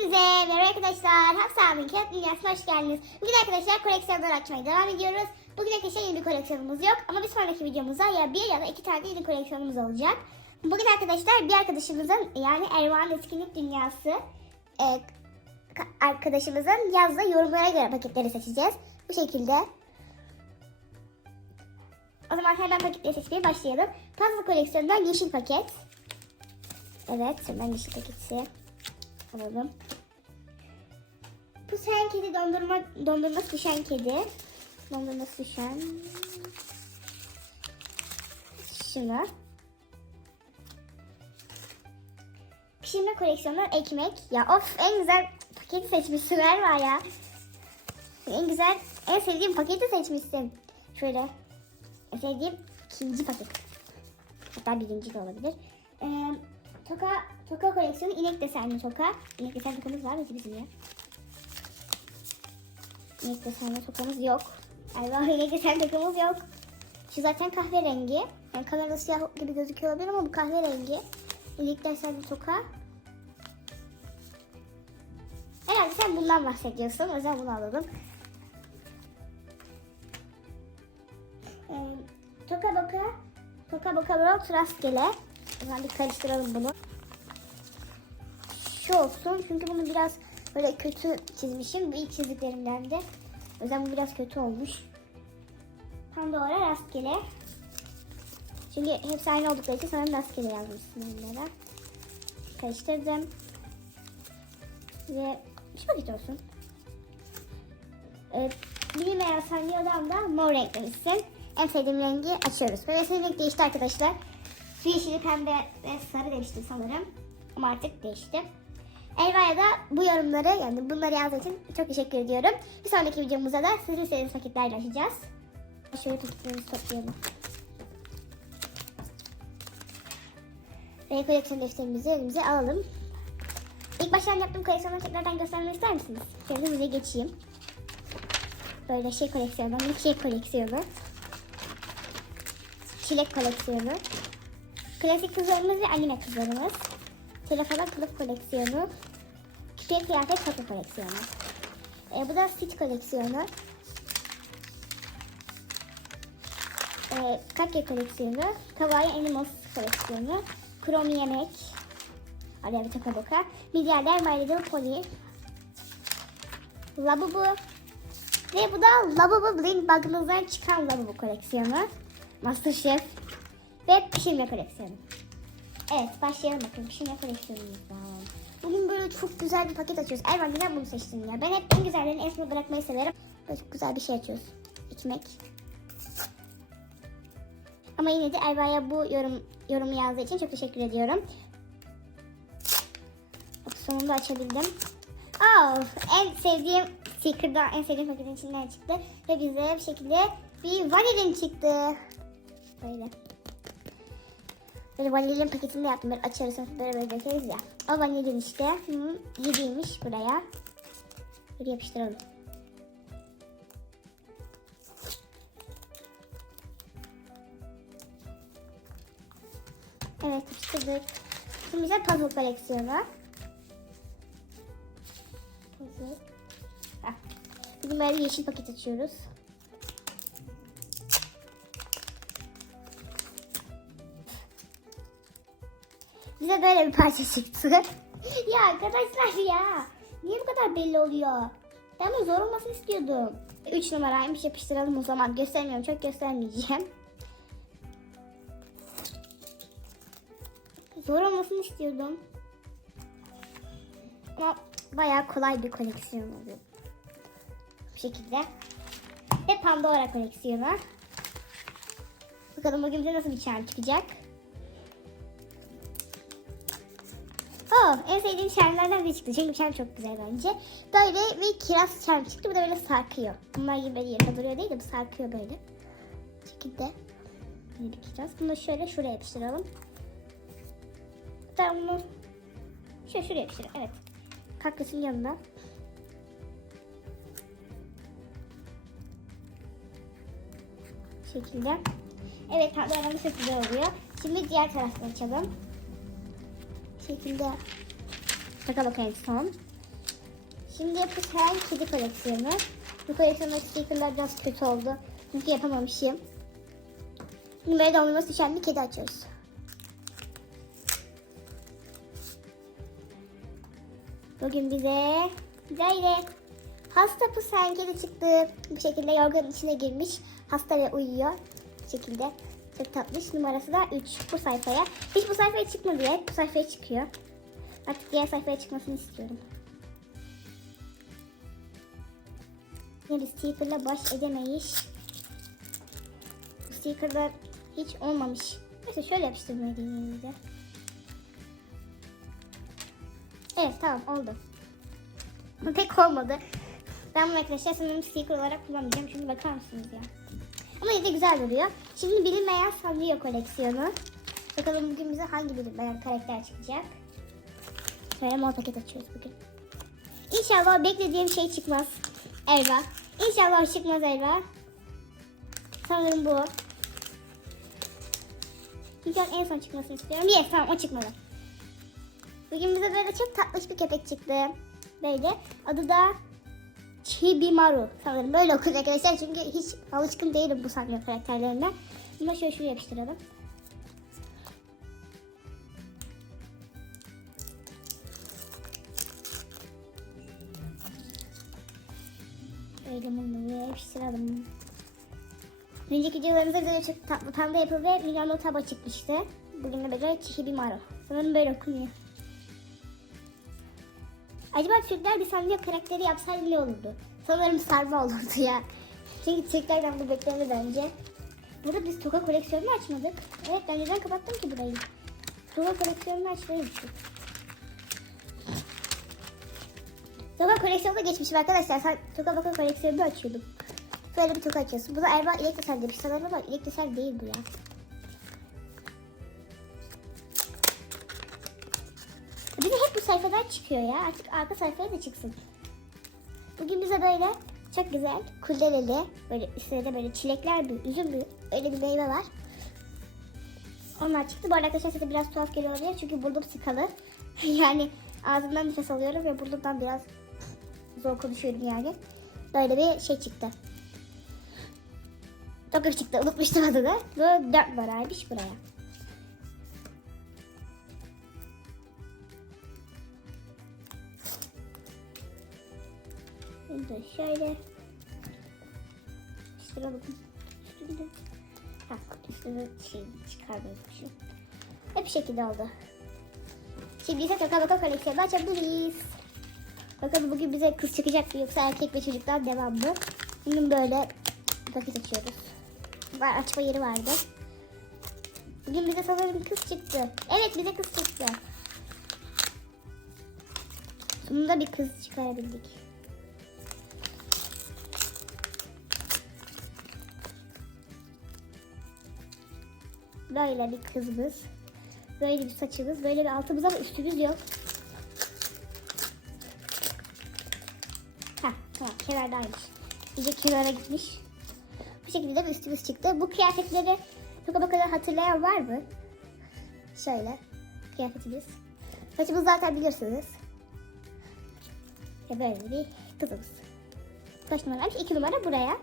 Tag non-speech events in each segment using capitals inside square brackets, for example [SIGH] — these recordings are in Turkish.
Hepinize merhaba arkadaşlar. Hapsa abinin kağıt dünyasına hoş geldiniz. Bugün arkadaşlar koleksiyonlar açmaya devam ediyoruz. Bugün arkadaşlar yeni bir koleksiyonumuz yok. Ama bir sonraki videomuzda ya bir ya da iki tane yeni koleksiyonumuz olacak. Bugün arkadaşlar bir arkadaşımızın yani Ervan Etkinlik Dünyası e, ka- arkadaşımızın yazdığı yorumlara göre paketleri seçeceğiz. Bu şekilde. O zaman hemen paketleri seçmeye başlayalım. Puzzle koleksiyonundan yeşil paket. Evet, hemen yeşil paketi alalım. Bu sen kedi dondurma dondurması düşen kedi. Dondurması düşen. Şunu. Pişirme koleksiyonundan ekmek. Ya of en güzel paketi seçmişsin ver var ya. En güzel, en sevdiğim paketi seçmişsin. Şöyle. En sevdiğim ikinci paket. Hatta birinci de olabilir. Ee, toka, toka koleksiyonu inek desenli toka. İnek desenli tokamız var mı bizim ya? İnek desenli tokamız yok. Eyvah [LAUGHS] inek desenli tokamız yok. Şu zaten kahverengi. Yani kamerada siyah gibi gözüküyor olabilir ama bu kahverengi. İnek desenli toka. Herhalde sen bundan bahsediyorsun. O yüzden bunu alalım. Ee, toka baka Toka baka bro rastgele. Zaman bir karıştıralım bunu. Olsun çünkü bunu biraz böyle kötü çizmişim. İlk çizdiklerimden de. O yüzden bu biraz kötü olmuş. Pandora rastgele. Çünkü hepsi aynı oldukları için sanırım rastgele yazmışsın onlara. Karıştırdım. Ve şu paket olsun. Evet, bilinmeyen saniye odamda mor renklemişsin. En sevdiğim rengi açıyoruz. Böyle sevdiğim renk değişti arkadaşlar. Su yeşili, pembe ve sarı demiştim sanırım. Ama artık değişti. Elva'ya da bu yorumları yani bunları yazdığı için çok teşekkür ediyorum. Bir sonraki videomuzda da sizin istediğiniz paketlerle açacağız. Şöyle paketlerimizi toplayalım. Ve koleksiyon defterimizi elimize alalım. İlk baştan yaptığım koleksiyonu tekrardan göstermek ister misiniz? Şöyle hızlıca geçeyim. Böyle şey koleksiyonu, şey koleksiyonu. Çilek koleksiyonu. Klasik kızlarımız ve anime kızlarımız. Telefona kılıf koleksiyonu. Küpe kıyafet kapı koleksiyonu. Ee, bu da Stitch koleksiyonu. Ee, Kakya koleksiyonu. Kawaii Animals koleksiyonu. Kromi yemek. Araya bir taka boka. Milyarder My Little Pony. Labubu. Ve bu da Labubu Blink Bug'ımızdan çıkan Labubu koleksiyonu. Masterchef. Ve pişirme koleksiyonu. Evet başlayalım bakalım pişirme koleksiyonumuzdan. Çok güzel bir paket açıyoruz. Erman neden bunu seçtin ya? Ben hep en güzellerini en bırakmayı severim. Böyle çok güzel bir şey açıyoruz. Ekmek. Ama yine de Erva'ya bu yorum yorumu yazdığı için çok teşekkür ediyorum. Sonunda açabildim. Oh, en sevdiğim sticker'dan en sevdiğim paketin içinden çıktı. Ve bize bir şekilde bir vanilin çıktı. Böyle. Böyle vanilin paketini yaptım. Böyle açarız böyle böyle dökeriz ya. O vanilin işte. Hı, yediymiş buraya. Böyle yapıştıralım. Evet yapıştırdık. Şimdi bize puzzle koleksiyonu. Puzzle. Bugün böyle yeşil paket açıyoruz. Böyle bir parça çıktı. [LAUGHS] ya arkadaşlar ya. Niye bu kadar belli oluyor? Ben bunu zor olmasını istiyordum. 3 numaraymış yapıştıralım o zaman. Göstermiyorum çok göstermeyeceğim. Zor olmasını istiyordum. Ama bayağı kolay bir koleksiyon oluyor. Bu şekilde. Ve Pandora koleksiyonu. Bakalım bugün bize nasıl bir charm çıkacak. Oh, en sevdiğim charmlerden biri çıktı. Çünkü charm çok güzel bence. Böyle bir kiraz charm çıktı. Bu da böyle sarkıyor. Bunlar gibi böyle yerine duruyor değil de bu sarkıyor böyle. Şekilde. Böyle bir kiraz. Bunu şöyle şuraya yapıştıralım. Hatta bunu şöyle şuraya yapıştıralım. Evet. Kaktüsün yanında. Bu şekilde. Evet tatlılarımız çok güzel oluyor. Şimdi diğer taraftan açalım. Şekilde taka bakayım son. Şimdi yapacağım kedi koleksiyonu. Bu koleksiyonda stickerlar biraz kötü oldu. Çünkü yapamamışım. Şimdi böyle dondurması düşen bir kedi açıyoruz. Bugün bize böyle hasta pusen kedi çıktı. Bu şekilde yorganın içine girmiş. Hasta ve uyuyor. Bu şekilde. Çok tatlış. Numarası da 3 bu sayfaya. Hiç bu sayfaya çıkmadı ya. Bu sayfaya çıkıyor. Artık diğer sayfaya çıkmasını istiyorum. Yine stickerla baş edemeyiz. Bu stickerlar hiç olmamış. Neyse şöyle yapıştırmayı deneyeyim bir de. Evet tamam oldu. Pek olmadı. Ben bunu arkadaşlar sanırım sticker olarak kullanmayacağım. Şimdi bakar mısınız ya? Ama yine güzel duruyor. Şimdi bilinmeyen Sanrio koleksiyonu. Bakalım bugün bize hangi bilinmeyen karakter çıkacak. Böyle mor paket açıyoruz bugün. İnşallah beklediğim şey çıkmaz. Elva. İnşallah çıkmaz Elva. Sanırım bu. Çünkü en son çıkmasını istiyorum. Yes tamam o çıkmadı. Bugün bize böyle çok tatlış bir köpek çıktı. Böyle. Adı da Chibimaru. Sanırım böyle okunacak arkadaşlar. Çünkü hiç alışkın değilim bu Sanrio karakterlerine. Bunu şöyle şuraya yapıştıralım. Böyle buraya yapıştıralım. Önceki videolarımızda böyle çok tatlı panda yapı ve Milano Taba çıkmıştı. Bugün de böyle Chihibimaru. Sanırım böyle okunuyor. Acaba Türkler bir Sanrio karakteri yapsaydı ne olurdu? Sanırım sarma olurdu ya. Çünkü Türklerden bu beklenir bence. Burada biz Toka koleksiyonunu açmadık. Evet ben neden kapattım ki burayı? Toka koleksiyonunu açmaymıştık. Toka koleksiyonuna geçmişim arkadaşlar. Sen Toka Baka koleksiyonunu açıyordum. Böyle bir toka açıyorsun. Bu da Erba İleklisel demiş sanırım ama İleklisel değil bu ya. Sayfadan çıkıyor ya. Artık arka sayfaya da çıksın. Bugün bize böyle çok güzel kuleleli böyle üstüne de böyle çilekler bir üzüm bir öyle bir meyve var. Onlar çıktı. Bu arada arkadaşlar size biraz tuhaf geliyor olabilir çünkü burnum sıkalı. [LAUGHS] yani ağzımdan nefes alıyorum ve burnumdan biraz zor konuşuyorum yani. Böyle bir şey çıktı. Tokak çıktı. Unutmuştum adını. Bu 4 numaraymış buraya. Da şöyle Şuralım. Üstünde. Ha, üstünde şey çıkarmıyormuşum. Hep şekilde oldu. Şimdi ise Toka Boka koleksiyonu açabiliriz. Bakalım bugün bize kız çıkacak mı yoksa erkek ve çocuktan devam mı? Bugün böyle paket açıyoruz. Var açma yeri vardı. Bugün bize sanırım kız çıktı. Evet bize kız çıktı. Sonunda bir kız çıkarabildik. Böyle bir kızımız. Böyle bir saçımız. Böyle bir altımız ama üstümüz yok. Ha tamam kenardaymış. İyice kenara gitmiş. Bu şekilde bir üstümüz çıktı. Bu kıyafetleri çok bakalım hatırlayan var mı? Şöyle kıyafetimiz. Saçımız zaten bilirsiniz. Ve böyle bir kızımız. Kaç numaraymış? İki numara buraya.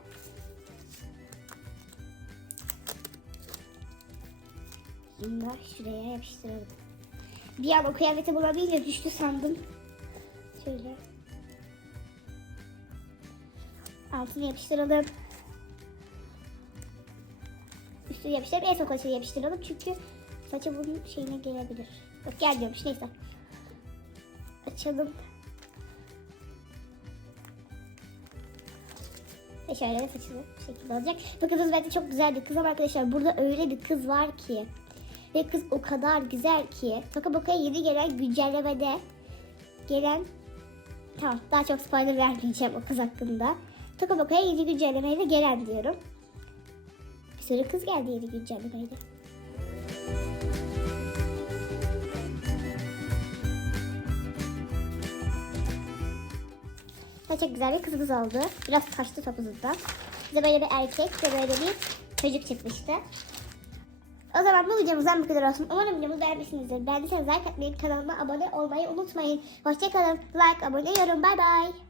Bunu şuraya yapıştıralım. Bir an o kıyafeti bulamayınca düştü sandım. Şöyle. Altını yapıştıralım. Üstüne yapıştıralım. En son saçı yapıştıralım. Çünkü saçı bunun şeyine gelebilir. Yok gelmiyormuş neyse. Açalım. Ve şöyle de saçını bu şekilde olacak. Bu kızımız bence çok güzel bir kız arkadaşlar burada öyle bir kız var ki. Ve kız o kadar güzel ki. Toka Boka'ya yeni gelen güncellemede gelen tamam daha çok spoiler vermeyeceğim o kız hakkında. Toka Boka'ya yeni güncellemeyle gelen diyorum. Bir sürü kız geldi yeni güncellemeyle. Ve çok güzel bir kızımız oldu. Biraz taştı topuzundan. Bize böyle bir erkek ve böyle bir çocuk çıkmıştı. O zaman bu videomuzdan bu kadar olsun. Umarım videomuzu beğenmişsinizdir. Beğendiyseniz like atmayı, kanalıma abone olmayı unutmayın. Hoşçakalın. Like, abone, yorum. Bay bay.